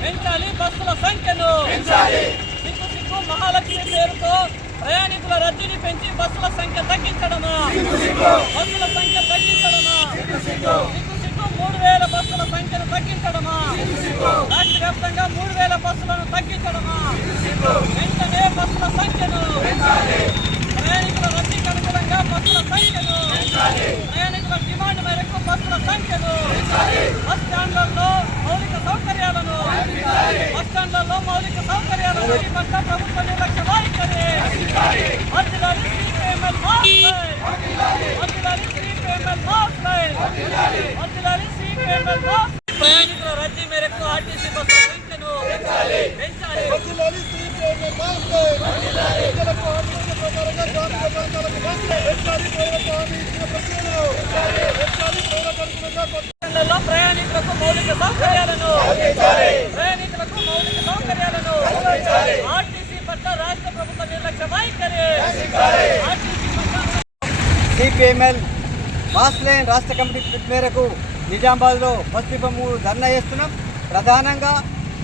పెంచాలి బస్సుల సంఖ్యను సిక్కు సిక్కు మహాలక్ష్మి పేరుతో ప్రయాణికుల రద్దీని పెంచి బస్సుల సంఖ్య తగ్గించడమా బస్సుల సంఖ్య తగ్గించడమా సిక్కు సిక్కు మూడు వేల బస్సుల సంఖ్యను తగ్గించడమా రాష్ట్ర వ్యాప్తంగా మూడు వేల బస్సులను తగ్గించడమా? వెంటనే బస్సుల సంఖ్యను ప్రయాణికుల రద్దీకి అనుగుణంగా బస్సుల సంఖ్యను ప్రయాణికుల డిమాండ్ మేరకు బస్సుల సంఖ్యను బస్ స్టాండ్లలో మౌలిక సౌకర్యాలను బస్ స్టాండ్లలో మౌలిక సౌకర్యాలను ఈ పట్ల ప్రభుత్వ నిర్లక్ష్య వైఖరి వర్ధిల్లాలి సిపిఎంఎల్ మాస్లై వర్ధిల్లాలి సిపిఎంఎల్ మాస్లై వర్ధిల్లాలి సిపిఎంఎల్ మాస్ ప్రయాణికుల రద్దీ మేరకు ఆర్టీసీ బస్సుల సంఖ్యను పెంచాలి పెంచాలి వర్ధిల్లాలి సిపిఎం మాస్టర్ ప్రజలకు హామీ ప్రకారంగా గ్రామీణ ప్రాంతాలకు బస్సులు పెంచాలి ప్రజలకు హామీ ఇచ్చిన ప్రజలను పెంచాలి ప్రజలకు అనుగుణంగా కొత్త స్టేషన్లలో ప్రయాణికులకు మౌలిక సౌకర్యాలను ప్రయాణికులకు మౌలిక సౌకర్యాలను ఆర్టీసీ పట్ల రాష్ట్ర ప్రభుత్వ నిర్లక్ష్య వైఖరి. సిపిఎంఎల్ మాస్ లైన్ రాష్ట్ర కమిటీ పిలుపు మేరకు నిజామాబాద్లో బస్ డిపో మూడు ధర్నా చేస్తున్నాం. ప్రధానంగా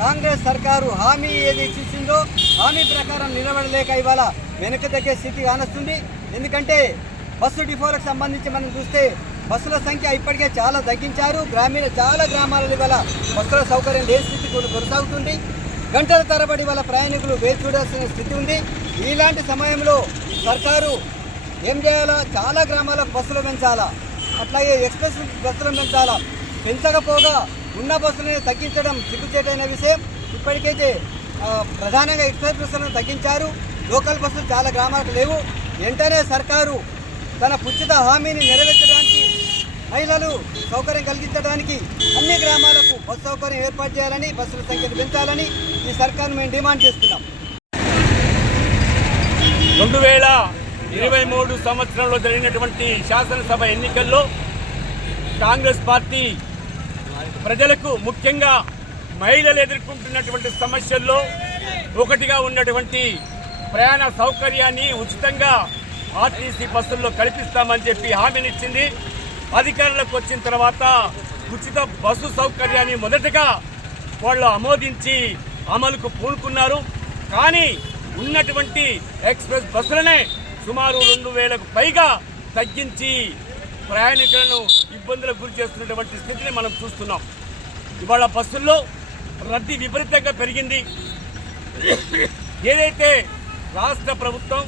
కాంగ్రెస్ సర్కారు హామీ ఏది ఇచ్చిందో హామీ ప్రకారం నిలబడలేక ఇవాళ వెనక తగ్గే స్థితి కానొస్తుంది. ఎందుకంటే బస్సు డిపోలకు సంబంధించి మనం చూస్తే బస్సుల సంఖ్య ఇప్పటికే చాలా తగ్గించారు. గ్రామీణ చాలా గ్రామాలలో ఇవాళ బస్సుల సౌకర్యం లేని స్థితి కొనసాగుతుంది. గంటల తరబడి వాళ్ళ ప్రయాణికులు వేచి చూడాల్సిన స్థితి ఉంది. ఇలాంటి సమయంలో సర్కారు ఏం చేయాలా? చాలా గ్రామాలకు బస్సులు పెంచాలా? అట్లాగే ఎక్స్ప్రెస్ బస్సులు పెంచాలా? పెంచకపోగా ఉన్న బస్సులని తగ్గించడం సిగ్గుచేటైన విషయం. ఇప్పటికైతే ప్రధానంగా ఎక్స్ప్రెస్ బస్సులను తగ్గించారు. లోకల్ బస్సులు చాలా గ్రామాలకు లేవు. వెంటనే సర్కారు తన ఉచిత హామీని నెరవేర్చడానికి మహిళలు సౌకర్యం కలిగించడానికి అన్ని గ్రామాలకు బస్సు సౌకర్యం ఏర్పాటు చేయాలని బస్సుల సంఖ్యను పెంచాలని ఈ సర్కారు మేము డిమాండ్ చేస్తున్నాం. రెండు వేల ఇరవై మూడు సంవత్సరంలో జరిగినటువంటి శాసనసభ ఎన్నికల్లో కాంగ్రెస్ పార్టీ ప్రజలకు ముఖ్యంగా మహిళలు ఎదుర్కొంటున్నటువంటి సమస్యల్లో ఒకటిగా ఉన్నటువంటి ప్రయాణ సౌకర్యాన్ని ఉచితంగా ఆర్టీసీ బస్సుల్లో కల్పిస్తామని చెప్పి హామీనిచ్చింది. అధికారంలోకి వచ్చిన తర్వాత ఉచిత బస్సు సౌకర్యాన్ని మొదటగా వాళ్ళు ఆమోదించి అమలుకు పూనుకున్నారు. కానీ ఉన్నటువంటి ఎక్స్ప్రెస్ బస్సులనే సుమారు రెండు వేలకు పైగా తగ్గించి ప్రయాణికులను ఇబ్బందులకు గురి చేస్తున్నటువంటి స్థితిని మనం చూస్తున్నాం. ఇవాళ బస్సుల్లో రద్దీ విపరీతంగా పెరిగింది. ఏదైతే రాష్ట్ర ప్రభుత్వం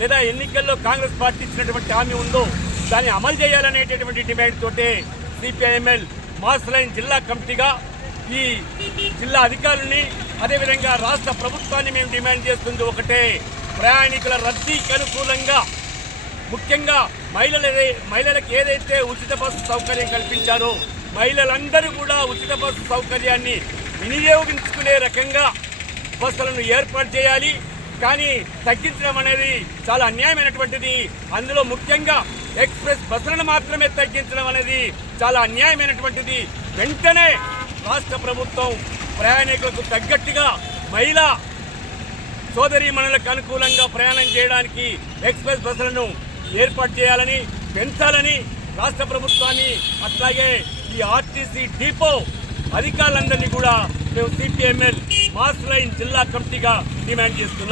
లేదా ఎన్నికల్లో కాంగ్రెస్ పార్టీ ఇచ్చినటువంటి హామీ ఉందో దాన్ని అమలు చేయాలనేటటువంటి డిమాండ్ తోటే సిపిఐఎంఎల్ మాస్ లైన్ జిల్లా కమిటీగా ఈ జిల్లా అధికారుల్ని అదేవిధంగా రాష్ట్ర ప్రభుత్వాన్ని మేము డిమాండ్ చేస్తుంది ఒకటే. ప్రయాణికుల రద్దీకి అనుకూలంగా ముఖ్యంగా మహిళల మహిళలకు ఏదైతే ఉచిత బస్సు సౌకర్యం కల్పించారో మహిళలందరూ కూడా ఉచిత బస్సు సౌకర్యాన్ని వినియోగించుకునే రకంగా బస్సులను ఏర్పాటు చేయాలి. కానీ తగ్గించడం అనేది చాలా అన్యాయమైనటువంటిది. అందులో ముఖ్యంగా ఎక్స్ప్రెస్ బస్సులను మాత్రమే తగ్గించడం అనేది చాలా అన్యాయమైనటువంటిది. వెంటనే రాష్ట్ర ప్రభుత్వం ప్రయాణికులకు తగ్గట్టుగా మహిళా సోదరి మనలకు అనుకూలంగా ప్రయాణం చేయడానికి ఎక్స్ప్రెస్ బస్సులను ఏర్పాటు చేయాలని పెంచాలని రాష్ట్ర ప్రభుత్వాన్ని అట్లాగే ఈ ఆర్టీసీ డిపో అధికారులందరినీ కూడా మేము సిపిఎంఎల్ మాస్ లైన్ జిల్లా కమిటీగా డిమాండ్ చేస్తున్నాం.